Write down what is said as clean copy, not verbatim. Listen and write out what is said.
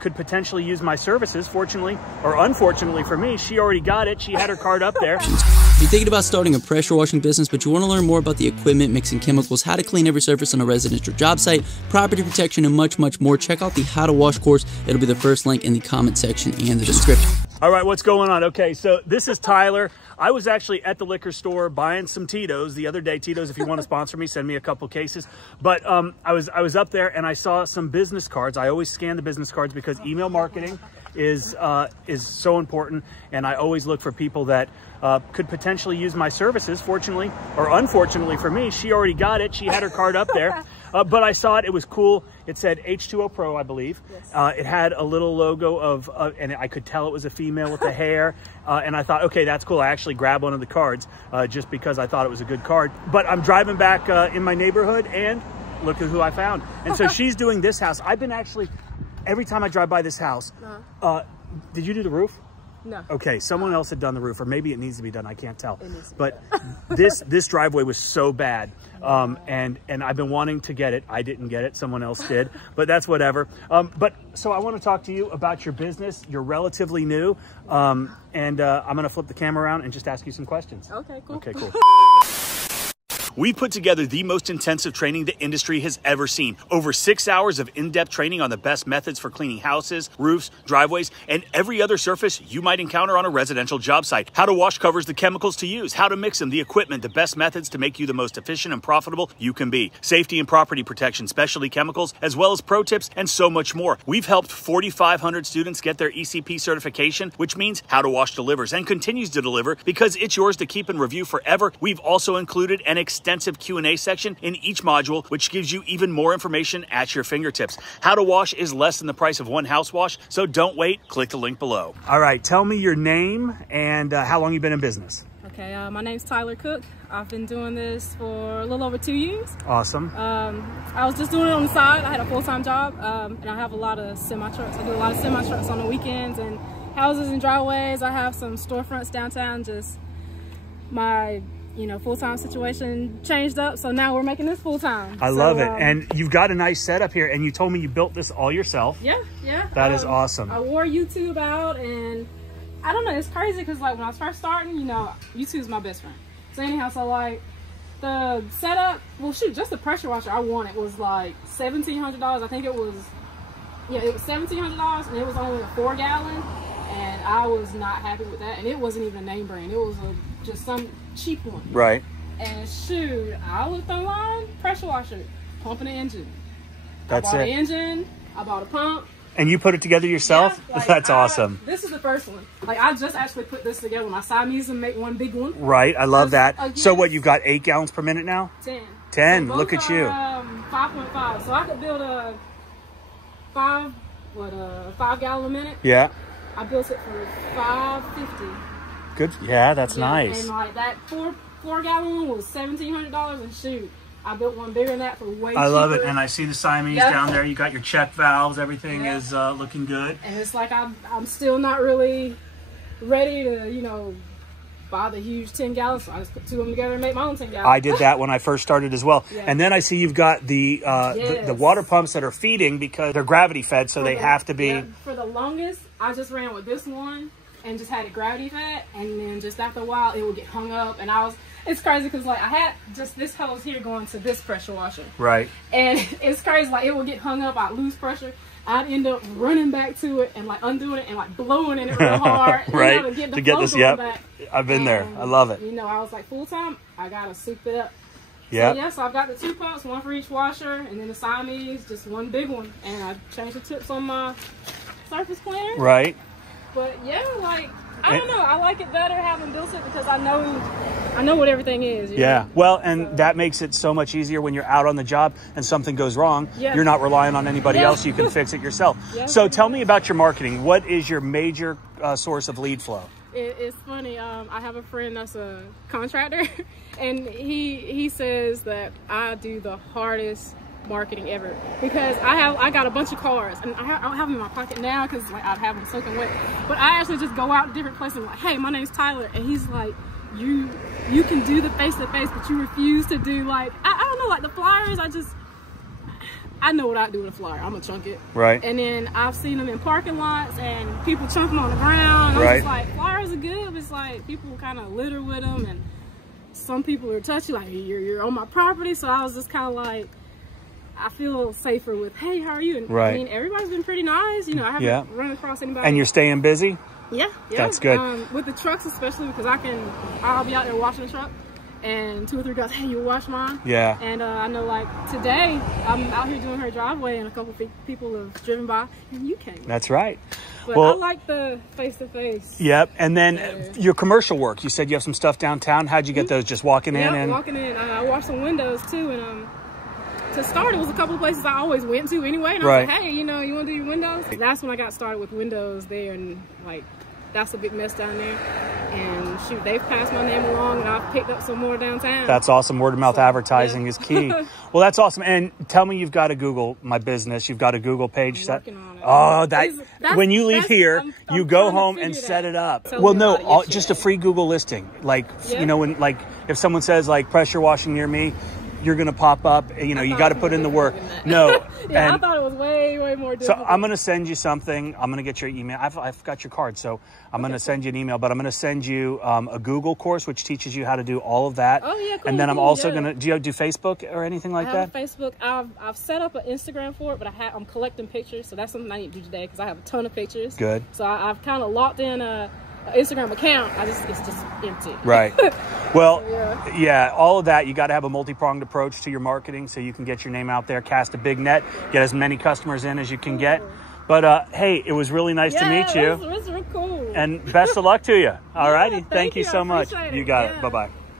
could potentially use my services. Fortunately or unfortunately for me, she already got it. She had her card up there. If you're thinking about starting a pressure washing business, but you want to learn more about the equipment, mixing chemicals, how to clean every surface on a residential job site, property protection, and much, much more, check out the How to Wash course. It'll be the first link in the comment section and the description. All right, what's going on? Okay, so this is Tyler. I was actually at the liquor store buying some Tito's the other day. Tito's, if you want to sponsor me, send me a couple cases. But I was up there and I saw some business cards. I always scan the business cards because email marketing is so important, and I always look for people that could potentially use my services. Fortunately or unfortunately for me, she already got it. She had her card up there. But I saw it. It was cool. It said H2O Pro, I believe. Yes. It had a little logo of, and I could tell it was a female with the hair. And I thought, okay, that's cool. I actually grabbed one of the cards just because I thought it was a good card. But I'm driving back in my neighborhood, and look at who I found. And so she's doing this house. I've been actually, every time I drive by this house, did you do the roof? No. Okay, someone else had done the roof, or maybe it needs to be done. I can't tell. But this driveway was so bad, and I've been wanting to get it. I didn't get it. Someone else did, but that's whatever. But so I want to talk to you about your business. You're relatively new, and I'm going to flip the camera around and just ask you some questions. Okay, cool. Okay, cool. We put together the most intensive training the industry has ever seen. Over 6 hours of in-depth training on the best methods for cleaning houses, roofs, driveways, and every other surface you might encounter on a residential job site. How to Wash covers the chemicals to use, how to mix them, the equipment, the best methods to make you the most efficient and profitable you can be. Safety and property protection, specialty chemicals, as well as pro tips, and so much more. We've helped 4,500 students get their ECP certification, which means How to Wash delivers and continues to deliver because it's yours to keep and review forever. We've also included an extensive Q&A section in each module, which gives you even more information at your fingertips. How to Wash is less than the price of one house wash, so don't wait. Click the link below. All right, tell me your name and how long you've been in business. Okay, my name's Tyler Cook. I've been doing this for a little over 2 years. Awesome. I was just doing it on the side. I had a full-time job, and I have a lot of semi-trucks. I do a lot of semi-trucks on the weekends and houses and driveways. I have some storefronts downtown. Just my full-time situation changed up, so now we're making this full-time. I love it. And you've got a nice setup here, and you told me you built this all yourself. Yeah. That is awesome. I wore YouTube out, and I don't know, it's crazy because like when I was first starting, YouTube's my best friend. So anyhow, so like the setup, well shoot, just the pressure washer I wanted was like $1,700. I think it was $1,700, and it was only a 4-gallon, and I was not happy with that. And it wasn't even a name brand. It was just some cheap one. Right. And shoot, I looked online, pressure washer, pumping the engine. That's I bought it. an engine, I bought a pump. And you put it together yourself? Yeah, like, that's awesome. This is the first one. Like I just actually put this together. My Siamese and make one big one. Right, I love that. Again, so what, you've got 8 gallons per minute now? 10. 10, so look at you. 5.5. So I could build a 5 gallon a minute. Yeah. I built it for $550. Good. Yeah, that's nice. And like that 4 gallon one was $1,700, and shoot, I built one bigger than that for way cheaper. I love it. And I see the Siamese down there. You got your check valves. Everything is looking good. And it's like I'm still not really ready to, buy the huge 10 gallons. So I just put 2 of them together and make my own 10 gallons. I did that when I first started as well. Yeah. And then I see you've got the water pumps that are feeding because they're gravity fed, so they have to be. Yeah, for the longest, I just ran with this one and just had it gravity fed, and then just after a while it would get hung up, and it's crazy because like I had just this hose here going to this pressure washer, right, and it's crazy, like it would get hung up, I'd lose pressure, I'd end up running back to it and like undoing it and like blowing in it real hard right, to get this back. I've been there. I love it. I was like, full time, I gotta soup it up. Yeah. So I've got the 2 pumps, one for each washer, and then the Siamese, just one big one, and I changed the tips on my surface cleaner. Right. But yeah, like I don't know, I like it better having built it because I know what everything is. Yeah. Well, and that makes it so much easier when you're out on the job and something goes wrong. Yeah. You're not relying on anybody else. You can fix it yourself. Yeah. So tell me about your marketing. What is your major source of lead flow? It's funny. I have a friend that's a contractor, and he says that I do the hardest marketing ever because I got a bunch of cars, and I don't have them in my pocket now because like I'd have them soaking wet. But I actually just go out to different places and like, hey, my name's Tyler, and he's like, you can do the face to face, but you refuse to do like I don't know, like the flyers. I know what I do with a flyer. I'm gonna chunk it. Right. And then I've seen them in parking lots and people chunk them on the ground. I'm just like, flyers are good. But it's like people kind of litter with them, and some people are touchy, like you're on my property. So I was just kind of like, I feel safer with, hey, how are you? And I mean, everybody's been pretty nice. You know, I haven't run across anybody. And you're staying busy? Yeah. That's good. With the trucks especially, because I'll be out there washing the truck. And 2 or 3 guys, hey, you wash mine? Yeah. And I know, like, today, I'm out here doing her driveway, and a couple people have driven by, and you came. That's right. But I like the face-to-face. Yep. And then your commercial work, you said you have some stuff downtown. How'd you get those? Just walking in? Yeah, walking in. I washed some windows, too, and to start, it was a couple of places I always went to anyway, and I was like, hey, you know, you want to do your windows? That's when I got started with windows there, and, like, that's a big mess down there. And shoot, they've passed my name along, and I've picked up some more downtown. That's awesome. Word of mouth advertising is key. Well, that's awesome. And tell me, you've got to Google my business. You've got a Google page set. Oh, when you leave here, you go home and set it up. Well, no, just a free Google listing. Like, you know, when if someone says like pressure washing near me, you're going to pop up, you know, you got to put in the work. No. I thought it was way more difficult. So I'm going to send you something. I'm going to get your email. I've got your card, so I'm going to send you an email, but I'm going to send you a Google course, which teaches you how to do all of that. Oh, yeah, cool. And then I'm also going to, do you do Facebook or anything like that? Facebook. I've set up an Instagram for it, but I'm collecting pictures, so that's something I need to do today because I have a ton of pictures. Good. So I've kind of locked in an Instagram account. It's just empty. Right. Well, yeah, all of that, you got to have a multi-pronged approach to your marketing so you can get your name out there, cast a big net, get as many customers in as you can get. But hey, it was really nice to meet you. It was real cool. And best of luck to you. All righty. Thank you so much. You got it. Bye-bye.